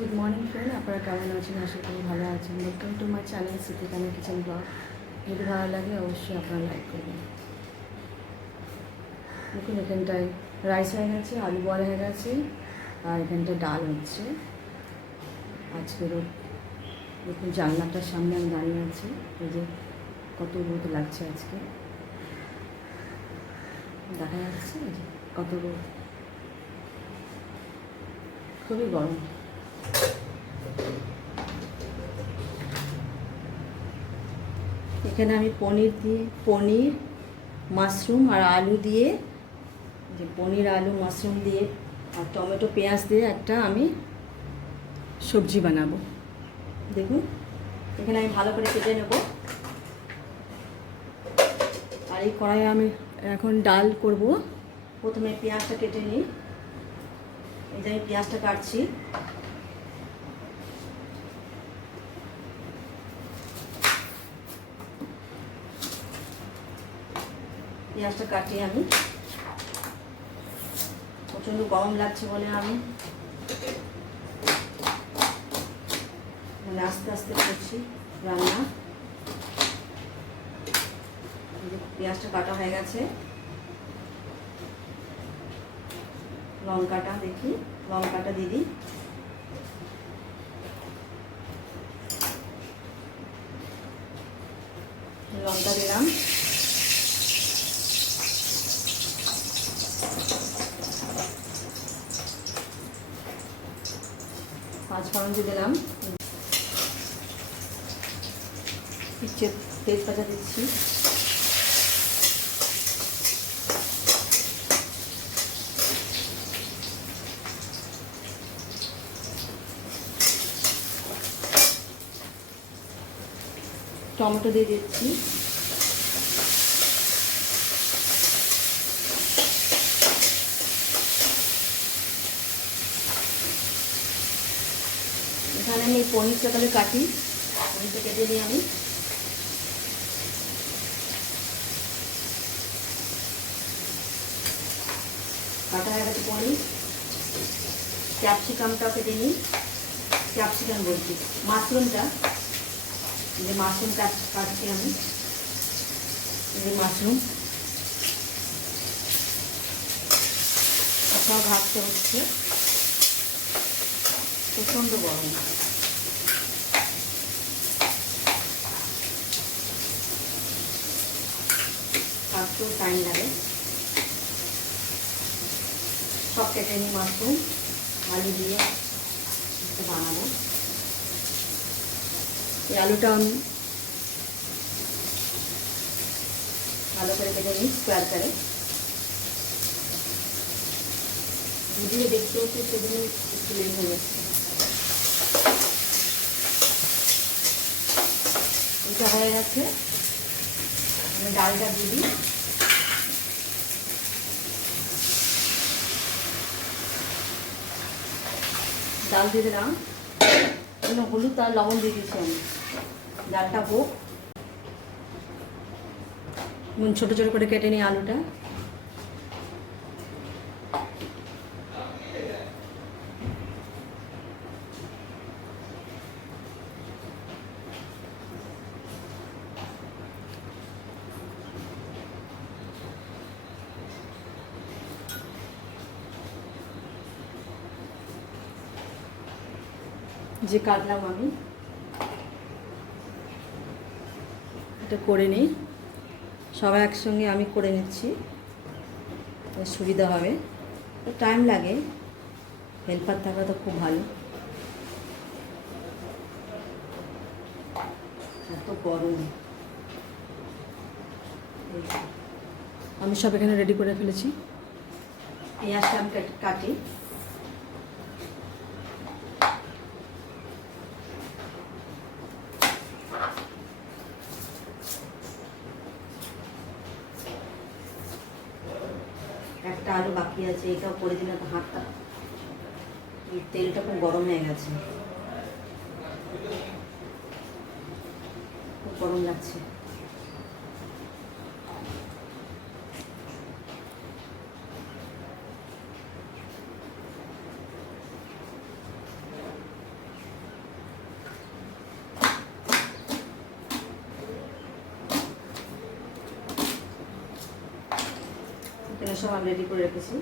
Good morning friend আপনারা কেমন আছেন? আশা করি ভালো আছেন। ওয়েলকাম টু মাই চ্যানেল সিটিকানি কিচেন ব্লগ যদি ভালো লাগে, অবশ্যই আপনারা লাইক করবেন। দেখুন, এখানটায় রাইস হয়ে গেছে, আলু বল হয়ে গেছে, আর এখানটায় ডাল হচ্ছে। আজকে রোদ দেখুন, জানলাটার সামনে আমি দাঁড়িয়ে আছি। এই যে কত রোদ লাগছে আজকে। দেখা যাচ্ছে কত রোদ। খুবই গরম। এখানে আমি পনির দিয়ে, পনির, মাশরুম আর আলু দিয়ে, যে পনির, আলু, মাশরুম দিয়ে আর টমেটো, পেঁয়াজ দিয়ে একটা আমি সবজি বানাবো। দেখুন, এখানে আমি ভালো করে কেটে নেব। আর এই কড়াইয়ে আমি এখন ডাল করব। প্রথমে পেঁয়াজটা কেটে নিই। এই যে আমি পেঁয়াজটা কাটছি। পেঁয়াজটা কাটিয়ে আমি। প্রচণ্ড গরম লাগছে বলে আমি। মানে আস্তে আস্তে করছি রান্না। পেঁয়াজটা কাটা হয়ে গেছে। লঙ্কাটা দেখি, লঙ্কাটা দিদি লঙ্কা দিলাম পাঁচ ফোড়ন দিয়ে দিলাম। তেজপাতা দিচ্ছি। টমেটো দিয়ে দিচ্ছি এখানে আমি পনিরটা তাহলে কাটি। পনিরটা কেটে নিই আমি। কাটা হয়ে গেছে পনির। ক্যাপসিকামটা কেটে নিই। ক্যাপসিকাম বলছি, মাশরুমটা। যে মাশরুম কাট, কাটছি আমি। যে মাশরুম। সব ভাজতে হচ্ছে প্রচণ্ড গরম। ভাজতেও টাইম লাগে। সব কেটে নিই মাশরুম, আলু দিয়ে একটা বানাবো। এই আলুটা আমি ভালো করে কেটে নিই স্কোয়ার করে। ভিডিও দেখতে হচ্ছে সেদিন একটু লেট হয়ে যাচ্ছে। এটা হয়ে গেছে। আমি ডালটা দিয়ে ডাল দিয়ে দিলাম। এগুলো হলুদ আর লবণ দিয়ে দিয়েছি আমি। ডালটা হোক। ছোটো ছোটো করে কেটে নিই আলুটা। যে কাটলাম আমি, এটা করে নিই। সবাই একসঙ্গে আমি করে নিচ্ছি সুবিধা হবে। টাইম লাগে হেল্পার থাকা তো খুব ভালো। এত গরম। আমি সব এখানে রেডি করে ফেলেছি। পেঁয়াজটা আমি কাটি। একটা আলু বাকি আছে, এটাও করে তো হাতটা। তেলটা খুব গরম হয়ে গেছে। খুব গরম লাগছে। সব আমি রেডি করে রেখেছি।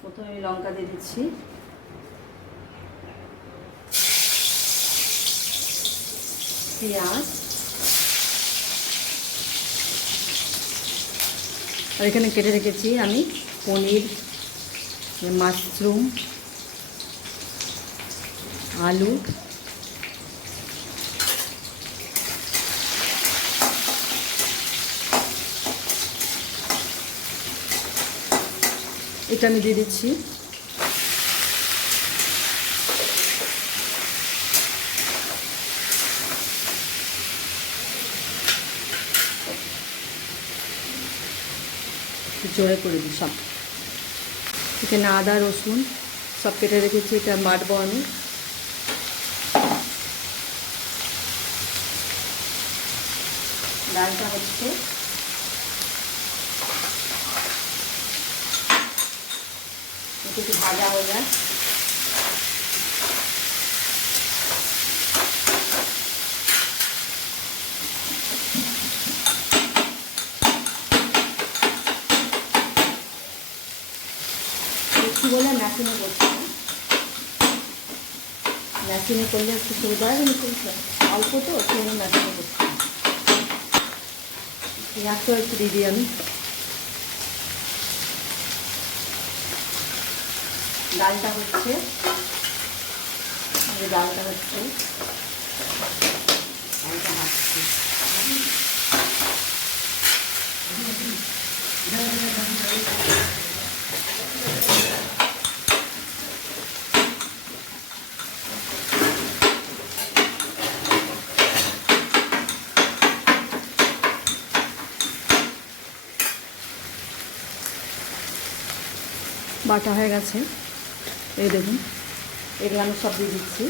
প্রথমে আমি লঙ্কা দিয়ে দিচ্ছি। পেঁয়াজ। আর এখানে কেটে রেখেছি আমি পনির মাশরুম, আলু। এটা আমি দিয়ে দিচ্ছি। জোরে করে দিই সব। এখানে আদা, রসুন সব কেটে রেখেছি, এটা মাটবো আমি। ডালটা হচ্ছে একটু একটু ভাজা হয়ে যায়। একটু বলে মেশিনে করছি না মেশিনে করলে একটু সুবিধা হয়, কিন্তু অল্প তো, সেই মেশিনে করছি পেঁয়াজটাও একটু দিয়ে দিই আমি। ডালটা হচ্ছে ডালটা হচ্ছে। বাটা হয়ে গেছে। এই দেখুন, এগুলো আমি সব দিয়ে দিচ্ছি।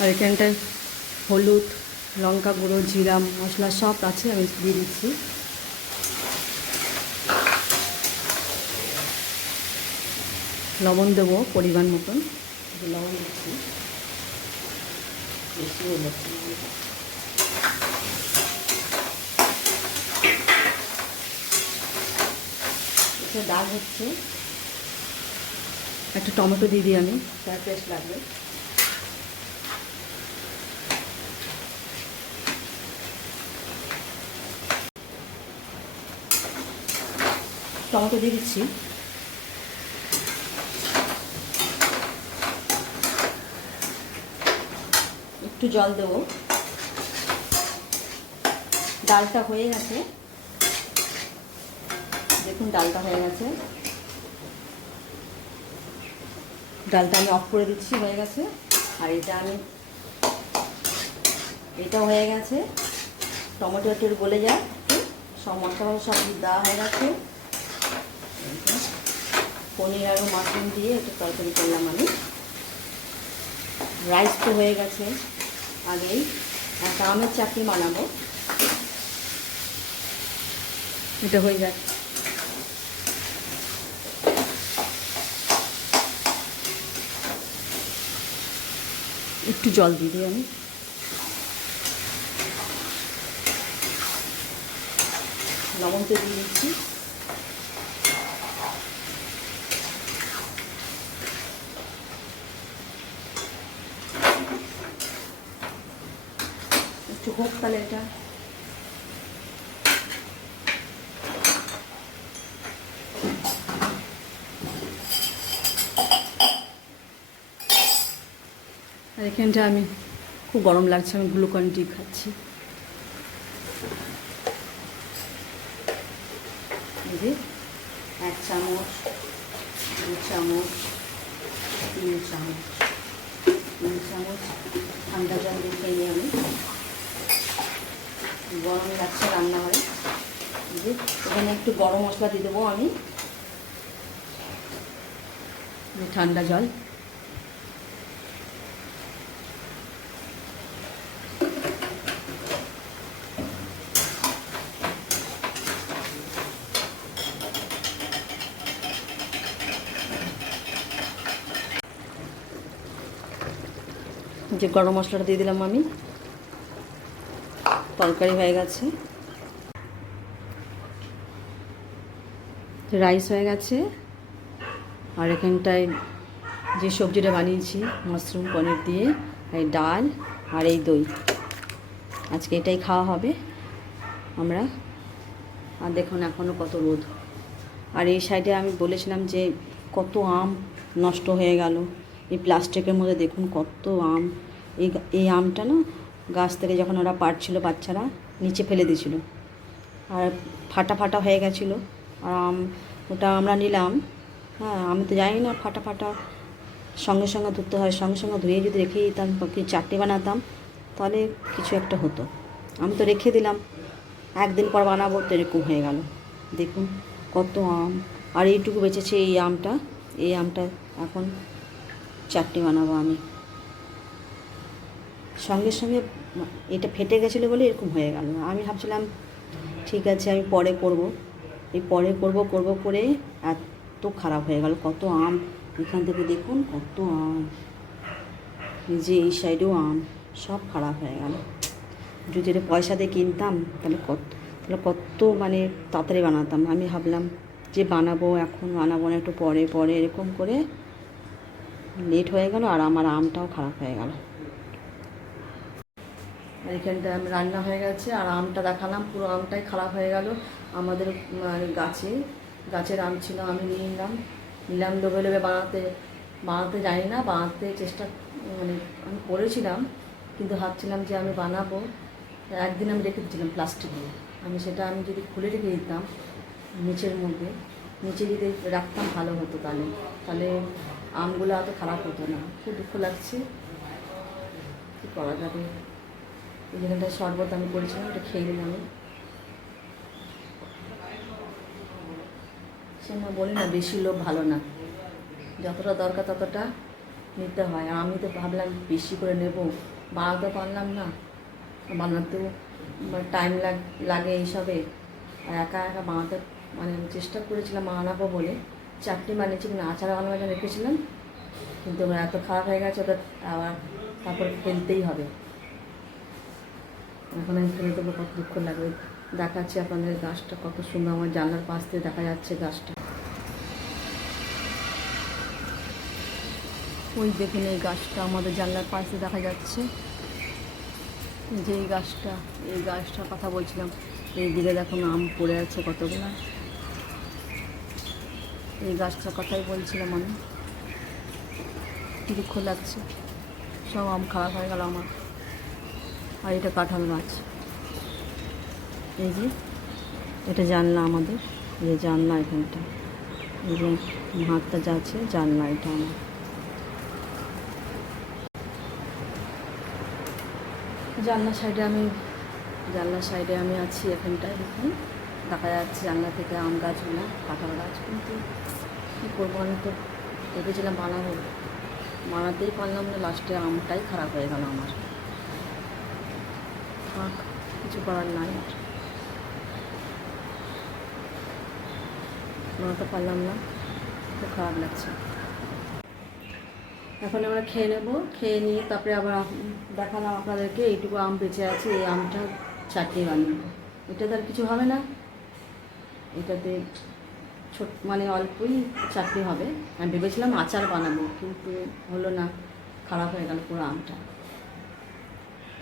আর এখানটায় হলুদ, লঙ্কা গুঁড়ো, জিরা, মশলা সব আছে, আমি দিয়ে দিচ্ছি। লবণ দেবো পরিমাণ মতন। লবণ দিচ্ছি। বেশি যাচ্ছে। এটা ডাল হচ্ছে। একটা টমেটো দিয়ে দিই আমি, তার টেস্ট লাগবে। টমেটো দিয়ে দিচ্ছি। একটু জল দেবো। ডালটা হয়ে গেছে। দেখুন, ডালটা হয়ে গেছে। ডালটা আমি অফ করে দিচ্ছি, হয়ে গেছে। আর এটা আমি এটা হয়ে গেছে। টমেটো একটু গলে যায় সব মশলা সব দেওয়া হয়ে গেছে। পনির আরও মাশরুম দিয়ে একটু তরকারি করলাম আমি। রাইস তো হয়ে গেছে। আগেই একটা আমের চাটনি বানাবো। এটা হয়ে যাচ্ছে একটু জল দিয়ে দিই আমি। লবণ দিয়ে দিচ্ছি। হোক তাহলে এটা। আর এখানটা আমি খুব গরম লাগছে, আমি গ্লুকন ডি খাচ্ছি। এক চামচ, দু চামচ, তিন চামচ তিন চামচ ঠান্ডা জল দিয়ে খেয়ে আমি। গরম লাগছে রান্নাঘরে। এখানে একটু গরম মশলা দিয়ে দেবো আমি। ঠান্ডা জল। যে গরম মশলাটা দিয়ে দিলাম আমি। তরকারি হয়ে গেছে। রাইস হয়ে গেছে। আর এখানটায় যে সবজিটা বানিয়েছি, মাশরুম, পনির দিয়ে, এই ডাল আর এই দই। আজকে এটাই খাওয়া হবে আমরা। আর দেখুন এখনও কত রোদ। আর এই সাইডে আমি বলেছিলাম যে কত আম নষ্ট হয়ে গেল। এই প্লাস্টিকের মধ্যে দেখুন কত আম। এই এই আমটা না গাছ থেকে যখন ওরা পাড়ছিল বাচ্চারা, নিচে ফেলে দিয়েছিল। আর ফাটা ফাটা হয়ে গেছিল। আর ওটা আমরা নিলাম। হ্যাঁ আমি তো জানি না, ফাটা ফাটা সঙ্গে সঙ্গে ধুতে হয়, সঙ্গে সঙ্গে ধুয়ে যদি রেখে দিতাম, বা কি চাটনি বানাতাম, তাহলে কিছু একটা হতো। আমি তো রেখে দিলাম। একদিন পর বানাবো, তো এরকম হয়ে গেল। দেখুন কত আম। আর এইটুকু বেঁচেছে এই আমটা। এই আমটা এখন চাটনি বানাবো আমি। সঙ্গে সঙ্গে এটা ফেটে গেছিল বলে এরকম হয়ে গেল। আমি ভাবছিলাম, ঠিক আছে, আমি পরে করব। এই পরে করব করব করে এত খারাপ হয়ে গেল, কত আম। এখান থেকে দেখুন কত আম। যে এই সাইডেও আম, সব খারাপ হয়ে গেল। যদি এটা পয়সা দিয়ে কিনতাম, তাহলে কত তাহলে কত মানে তাড়াতাড়ি বানাতাম। আমি ভাবলাম যে বানাবো, এখন বানাবো না, একটু পরে পরে এরকম করে। লেট হয়ে গেল আর আমার আমটাও খারাপ হয়ে গেল। আর এখানটা রান্না হয়ে গেছে, আর আমটা দেখালাম, পুরো আমটাই খারাপ হয়ে গেল। আমাদের গাছে, গাছের আম ছিল, আমি নিয়ে নিলাম। নিলাম লোভে লোভে বানাতে বানাতে জানি না বানাতে চেষ্টা মানে আমি করেছিলাম, কিন্তু ভাবছিলাম যে আমি বানাবো। একদিন আমি রেখে দিয়েছিলাম দিয়ে। আমি সেটা আমি যদি খুলে রেখে দিতাম নিচের মধ্যে, নিচে যদি রাখতাম ভালো হতো তাহলে। তাহলে আমগুলো এত খারাপ হতো না। খুব দুঃখ লাগছে। কী করা যাবে? এই যেখানটা শরবত আমি করেছিলাম ওটা খেয়ে নিলাম সে না বলি না, বেশি লোক ভালো না। যতটা দরকার ততটা নিতে হয়। আর আমি তো ভাবলাম বেশি করে নেব। বানাতে পারলাম না। বানাতেও টাইম লাগ, লাগে এইসবে। আর একা একা বানাতে মানে চেষ্টা করেছিলাম বানাবো বলে। চাটনি বানিয়েছি কিন্তু আচার বানানোর জন্য রেখেছিলাম। কিন্তু এত খারাপ হয়ে গেছে, ওটা আবার তারপর ফেলতেই হবে। এখন আমি ফেলে দেবো কত দুঃখ লাগবে দেখাচ্ছি আপনাদের গাছটা, কত সুন্দর আমার জানলার পাশ দিয়ে দেখা যাচ্ছে গাছটা। ওই দেখুন এই গাছটা, আমাদের জানলার পাশ দিয়ে দেখা যাচ্ছে। যে এই গাছটা, এই গাছটার কথা বলছিলাম। এই দিকে দেখুন আম পড়ে আছে কতগুলো। এই গাছটার কথাই বলছিলাম আমি। দুঃখ লাগছে। সব আম খারাপ হয়ে গেল আমার। আর এটা কাঁঠাল গাছ এই যে, এটা জানলা আমাদের। এই জানলা এখানটা। এই যে হাতটা যাচ্ছে জানলা এটা আমার। জানলার সাইডে আমি জানলার সাইডে আমি আছি এখানটায় দেখুন। দেখা যাচ্ছে জানলা থেকে আম গাছগুলো, কাঁঠাল গাছ। কিন্তু কী করব আমি তো ভেবেছিলাম বানাবো। বানাতেই পারলাম না, লাস্টে আমটাই খারাপ হয়ে গেল আমার। থাক কিছু করার নাই আর। বানাতে পারলাম না খুব খারাপ লাগছে। এখন আমরা খেয়ে নেব, খেয়ে নিয়ে তারপরে আবার দেখালাম আপনাদেরকে, এইটুকু আম বেঁচে আছে, এই আমটা চাটনি বানিয়ে। এটা তো আর কিছু হবে না। এটাতে ছোট মানে অল্পই চাটনি হবে। আমি ভেবেছিলাম আচার বানাবো, কিন্তু হলো না, খারাপ হয়ে গেল পুরো আমটা।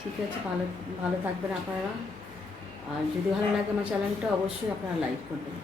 ঠিক আছে, ভালো ভালো থাকবেন আপনারা। আর যদি ভালো লাগে আমার চ্যানেলটা, অবশ্যই আপনারা লাইক করবেন।